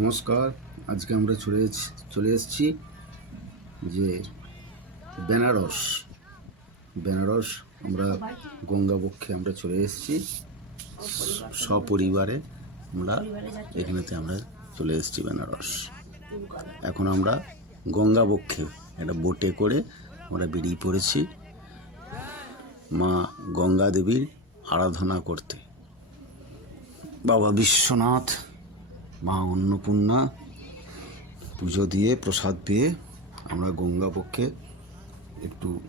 নমস্কার। আজকে আমরা চলে চলে এসেছি যে বেনারস। বেনারস আমরা গঙ্গাবক্ষে আমরা চলে এসেছি। সপরিবারে আমরা এখানেতে আমরা চলে এসেছি বেনারস। এখন আমরা গঙ্গাবক্ষে একটা বোটে করে আমরা বেরিয়ে পড়েছি মা গঙ্গা দেবীর আরাধনা করতে। বাবা বিশ্বনাথ। মা অন্নপূর্ণা পুজো দিয়ে, প্রসাদ পেয়ে আমরা গঙ্গা পক্ষে একটু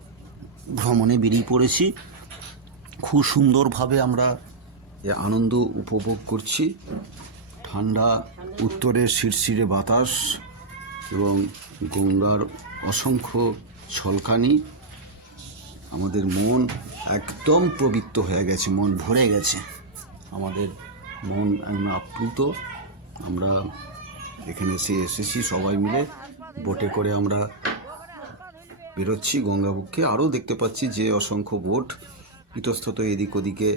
ভ্রমণে বেরিয়ে পড়েছি। খুব সুন্দরভাবে আমরা এ আনন্দ উপভোগ করছি। ঠান্ডা উত্তরের শিরশিরে বাতাস এবং গঙ্গার অসংখ্য ছলকানি। আমাদের মন একদম পবিত্র হয়ে গেছে, মন ভরে গেছে। আমাদের মন আপ্লুত। আমরা এখানে এসে এসেছি সবাই মিলে। বোটে করে আমরা বেরোচ্ছি গঙ্গাবুককে আরও দেখতে পাচ্ছি যে অসংখ্য বোট ইতস্তত এদিক ওদিকে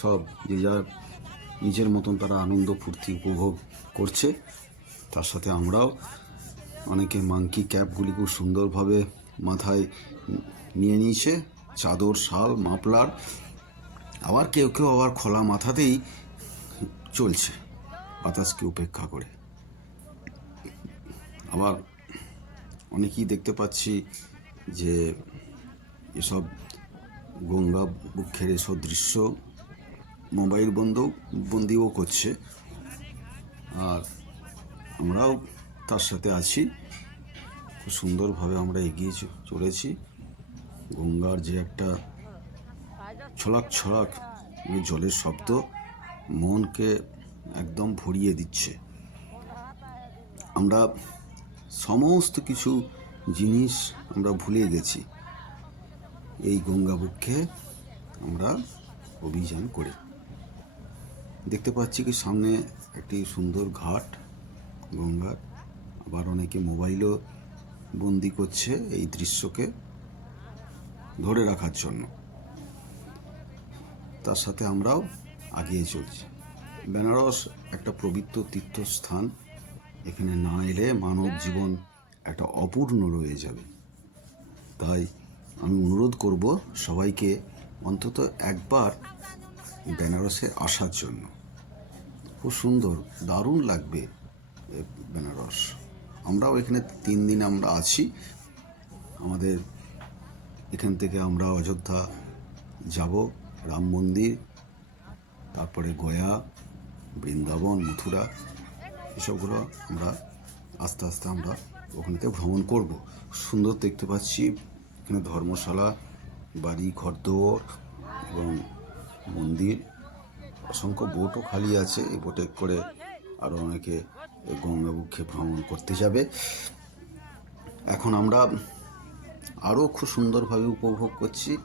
সব যে যার নিজের মতন তারা আনন্দ, ফুর্তি উপভোগ করছে। তার সাথে আমরাও অনেকে মাংকি ক্যাপগুলি খুব সুন্দরভাবে মাথায় নিয়ে নিয়েছে। চাদর, শাল মাপলার আবার কেউ কেউ আবার খোলা মাথাতেই চলছে। বাতাসকে উপেক্ষা করে। আবার অনেকেই দেখতে পাচ্ছি যে এসব গঙ্গা বুক্ষের এসব দৃশ্য মোবাইল বন্ধ বন্দিও করছে। আর আমরাও তার সাথে আছি। খুব সুন্দরভাবে আমরা এগিয়ে চলেছি। গঙ্গার যে একটা ছলাক, ওই জলের শব্দ, মনকে একদম ভরিয়ে দিচ্ছে। আমরা সমস্ত কিছু জিনিস আমরা ভুলে গেছি। এই গঙ্গাবক্ষে আমরা অভিযান করে। দেখতে পাচ্ছি কি সামনে একটি সুন্দর ঘাট। গঙ্গার আবার অনেকে মোবাইলও বন্দি করছে এই দৃশ্যকে ধরে রাখার জন্য। তার সাথে আমরাও আগিয়ে চলছি। বেনারস একটা পবিত্র তীর্থস্থান। এখানে না এলে মানব জীবন একটা অপূর্ণ রয়ে যাবে। তাই আমি অনুরোধ করব সবাইকে অন্তত একবার বেনারসে আসার জন্য। খুব সুন্দর, দারুণ লাগবে বেনারস। আমরাও এখানে তিন দিন আমরা আছি। আমাদের এখান থেকে আমরা অযোধ্যা যাব, রাম মন্দির, তারপরে গয়া বৃন্দাবন, মথুরা, এসবগুলো আমরা আস্তে আস্তে আমরা ওখানেতে ভ্রমণ করব। সুন্দর দেখতে পাচ্ছি, এখানে ধর্মশালা, বাড়ি, ঘরদোর এবং মন্দির। অসংখ্য বোটও খালি আছে, এই বোটে করে আরও অনেকে গঙ্গাবুক্ষে ভ্রমণ করতে যাবে। এখন আমরা আরও খুব সুন্দরভাবে উপভোগ করছি।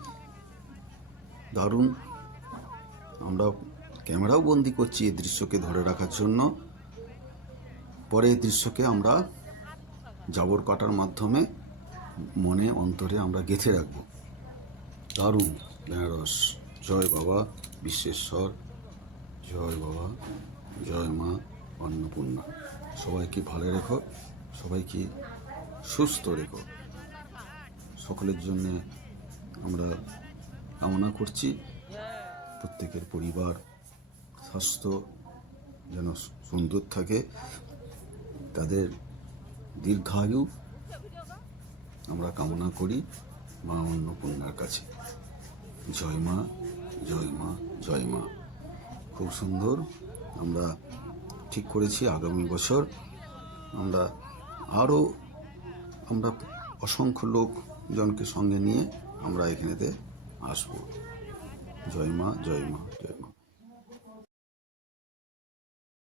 দারুণ। আমরা ক্যামেরাও বন্দি করছি এই দৃশ্যকে ধরে রাখার জন্য। পরে এই দৃশ্যকে আমরা জাবর কাটার মাধ্যমে মনে অন্তরে আমরা গেঁথে রাখব। দারুণ, বেনারস। জয় বাবা, বিশ্বেশ্বর। জয় বাবা, জয় মা, অন্নপূর্ণা। সবাইকে ভালো রেখো, সবাইকে সুস্থ রেখো। সকলের জন্যে আমরা কামনা করছি। প্রত্যেকের পরিবার স্বাস্থ্য যেন সুন্দর থাকে, তাদের দীর্ঘায়ু আমরা কামনা করি মা অন্নপূর্ণার কাছে। জয় মা জয় মা জয় মা। খুব সুন্দর আমরা ঠিক করেছি আগামী বছর। আমরা আরও আমরা অসংখ্য লোকজনকে সঙ্গে নিয়ে আমরা এখানেতে আসব। জয় মা জয় মা, জয়